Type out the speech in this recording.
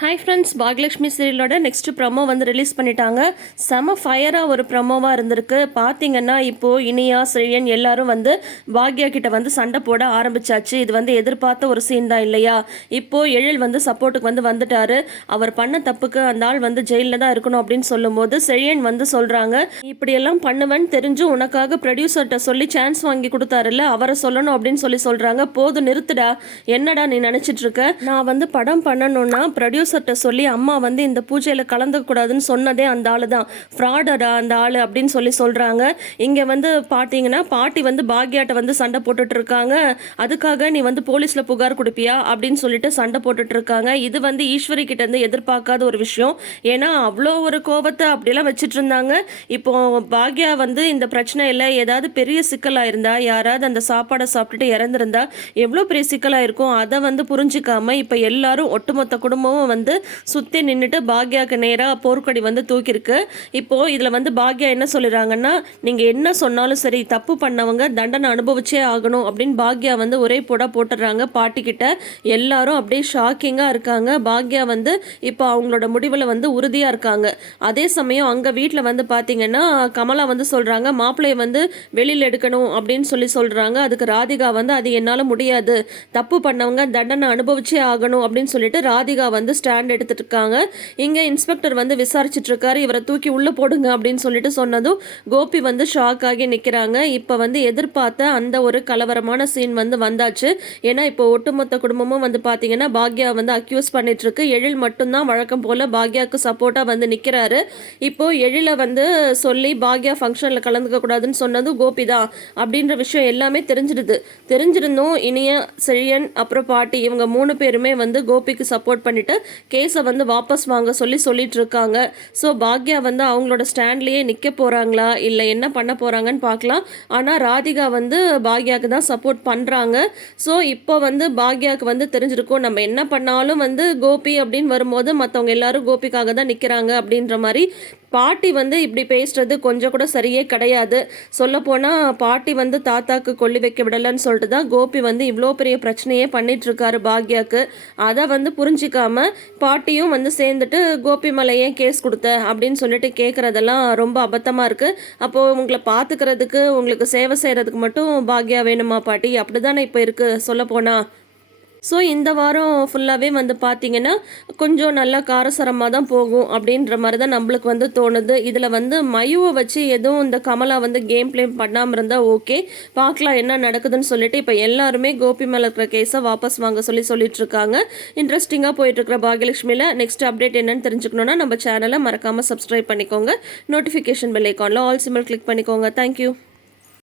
Hi friends Bakiyalakshmi சீரியலோட next promo வந்து release பண்ணிட்டாங்க. செம ஃபயராக ஒரு ப்ரமோவாக இருந்திருக்கு. பார்த்தீங்கன்னா இப்போது இனியா செழியன் எல்லாரும் வந்து பாக்யா கிட்ட வந்து சண்டை போட ஆரம்பிச்சாச்சு. இது வந்து எதிர்பார்த்த ஒரு சீன் தான் இல்லையா? இப்போது எழில் வந்து சப்போர்ட்டுக்கு வந்து வந்துட்டாரு. அவர் பண்ண தப்புக்கு அந்த ஆள் வந்து ஜெயிலில் தான் இருக்கணும் அப்படின்னு சொல்லும்போது செழியன் வந்து சொல்கிறாங்க இப்படியெல்லாம் பண்ணுவேன்னு தெரிஞ்சு உனக்காக ப்ரொடியூசர்கிட்ட சொல்லி சான்ஸ் வாங்கி கொடுத்தாருல்ல அவரை சொல்லணும் அப்படின்னு சொல்லி சொல்கிறாங்க போதும் நிறுத்துடா. என்னடா நீ நினச்சிட்ருக்க நான் வந்து படம் பண்ணணும்னா ப்ரொடியூஸ் ப்ரொடியூசர்கிட்ட சொல்லி அம்மா வந்து இந்த பூஜையில் கலந்துக்கூடாதுன்னு சொன்னதே அந்த ஆள் தான் ஃப்ராடடா அந்த ஆள் அப்படின்னு சொல்லி சொல்கிறாங்க இங்கே வந்து பார்த்தீங்கன்னா பாட்டி வந்து பாக்யாட்ட வந்து சண்டை போட்டுட்டு இருக்காங்க. அதுக்காக நீ வந்து போலீஸில் புகார் கொடுப்பியா அப்படின்னு சொல்லிட்டு சண்டை போட்டுட்டு இருக்காங்க. இது வந்து ஈஸ்வரி கிட்ட இருந்து எதிர்பார்க்காத ஒரு விஷயம். ஏன்னா அவ்வளோ ஒரு கோபத்தை அப்படிலாம் வச்சுட்டு இருந்தாங்க. இப்போ பாக்யா வந்து இந்த பிரச்சனை இல்லை ஏதாவது பெரிய சிக்கலாக இருந்தா யாராவது அந்த சாப்பாடை சாப்பிட்டுட்டு இறந்துருந்தா எவ்வளோ பெரிய சிக்கலாக இருக்கும் அதை வந்து புரிஞ்சுக்காம இப்போ எல்லாரும் ஒட்டுமொத்த குடும்பமும் வந்து வந்து சுற்றி நின்றுட்டு பாக்யாவுக்கு நேராக போர்க்கொடி வந்து தூக்கியிருக்கு. இப்போது இதில் வந்து பாக்யா என்ன சொல்லிடுறாங்கன்னா நீங்கள் என்ன சொன்னாலும் சரி தப்பு பண்ணவங்க தண்டனை அனுபவிச்சே ஆகணும் அப்படின்னு பாக்யா வந்து ஒரே போட போட்டுடுறாங்க பாட்டிக்கிட்ட எல்லாரும் அப்படியே ஷாக்கிங்காக இருக்காங்க. பாக்யா வந்து இப்போ அவங்களோட முடிவில் வந்து உறுதியாக இருக்காங்க. அதே சமயம் அங்கே வீட்டில் வந்து பார்த்தீங்கன்னா கமலா வந்து சொல்கிறாங்க மாப்பிள்ளையை வந்து வெளியில் எடுக்கணும் அப்படின்னு சொல்லி சொல்கிறாங்க அதுக்கு ராதிகா வந்து அது என்னால் முடியாது. தப்பு பண்ணவங்க தண்டனை அனுபவிச்சே ஆகணும் அப்படின்னு சொல்லிட்டு ராதிகா வந்து ஸ்டாண்ட் எடுத்துட்டு இருக்காங்க இங்கே இன்ஸ்பெக்டர் வந்து விசாரிச்சுட்டு இருக்காரு இவரை தூக்கி உள்ளே போடுங்க அப்படின்னு சொல்லிட்டு சொன்னதும் கோபி வந்து ஷாக் ஆகி நிற்கிறாங்க இப்போ வந்து எதிர்பார்த்த அந்த ஒரு கலவரமான சீன் வந்து வந்தாச்சு. ஏன்னா இப்போ ஒட்டுமொத்த குடும்பமும் வந்து பார்த்தீங்கன்னா பாக்யா வந்து அக்யூஸ் பண்ணிட்டு இருக்கு எழில் மட்டும்தான் வழக்கம் போல் பாக்யாவுக்கு சப்போர்ட்டாக வந்து நிற்கிறாரு இப்போ எழில வந்து சொல்லி பாக்யா ஃபங்க்ஷனில் கலந்துக்க கூடாதுன்னு சொன்னதும் கோபி தான். அப்படின்ற விஷயம் எல்லாமே தெரிஞ்சிடுது. தெரிஞ்சிருந்தும் இனிய செழியன் அப்புறம் பாட்டி இவங்க மூணு பேருமே வந்து கோபிக்கு சப்போர்ட் பண்ணிட்டு கேஸை வந்து வாபஸ் வாங்க சொல்லி சொல்லிட்டு இருக்காங்க ஸோ பாக்யா வந்து அவங்களோட ஸ்டாண்ட்லேயே நிற்க போகிறாங்களா இல்லை என்ன பண்ண போகிறாங்கன்னு பார்க்கலாம் ஆனால் ராதிகா வந்து பாக்யாவுக்கு தான் சப்போர்ட் பண்ணுறாங்க ஸோ இப்போ வந்து பாக்யாவுக்கு வந்து தெரிஞ்சிருக்கும் நம்ம என்ன பண்ணாலும் வந்து கோபி அப்படின்னு வரும்போது மற்றவங்க எல்லாரும் கோபிக்காக தான் நிற்கிறாங்க அப்படின்ற மாதிரி பாட்டி வந்து இப்படி பேசுறது கொஞ்சம் கூட சரியே கிடையாது. சொல்லப்போனால் பாட்டி வந்து தாத்தாக்கு கொல்லி வைக்க விடலைன்னு சொல்லிட்டு தான் கோபி வந்து இவ்வளோ பெரிய பிரச்சனையே பண்ணிட்டு இருக்காரு பாக்யாக்கு. அதை வந்து புரிஞ்சிக்காம பாட்டியும் வந்து சேர்ந்துட்டு கோபி மலையே கேஸ் கொடுத்த அப்படின்னு சொல்லிட்டு கேட்குறதெல்லாம் ரொம்ப அபத்தமாக இருக்குது அப்போது உங்களை பார்த்துக்கிறதுக்கு உங்களுக்கு சேவை செய்கிறதுக்கு மட்டும் பாக்யா வேணுமா பாட்டி? அப்படி தானே இப்போ இருக்குது சொல்லப்போனால் ஸோ இந்த வாரம் ஃபுல்லாகவே வந்து பார்த்திங்கன்னா கொஞ்சம் நல்லா காரசரமாக தான் போகும் அப்படின்ற மாதிரி தான் நம்மளுக்கு வந்து தோணுது. இதில் வந்து மயுவை வச்சு எதுவும் இந்த கமலா வந்து கேம் பிளே பண்ணாமல் இருந்தால் ஓகே பார்க்கலாம் என்ன நடக்குதுன்னு சொல்லிட்டு இப்போ எல்லாருமே கோபி மேலே இருக்கிற கேஸை வாபஸ் வாங்க சொல்லி சொல்லிட்டு இருக்காங்க. இன்ட்ரெஸ்டிங்காக போயிட்டுருக்கிற பாகியலட்சுமியில் நெக்ஸ்ட் அப்டேட் என்னன்னு தெரிஞ்சுக்கணுன்னா நம்ம சேனலை மறக்காமல் சப்ஸ்கிரைப் பண்ணிக்கோங்க. நோட்டிஃபிகேஷன் பெல் ஐக்கானில் ஆல் சிம்பிள் கிளிக் பண்ணிக்கோங்க. Thank you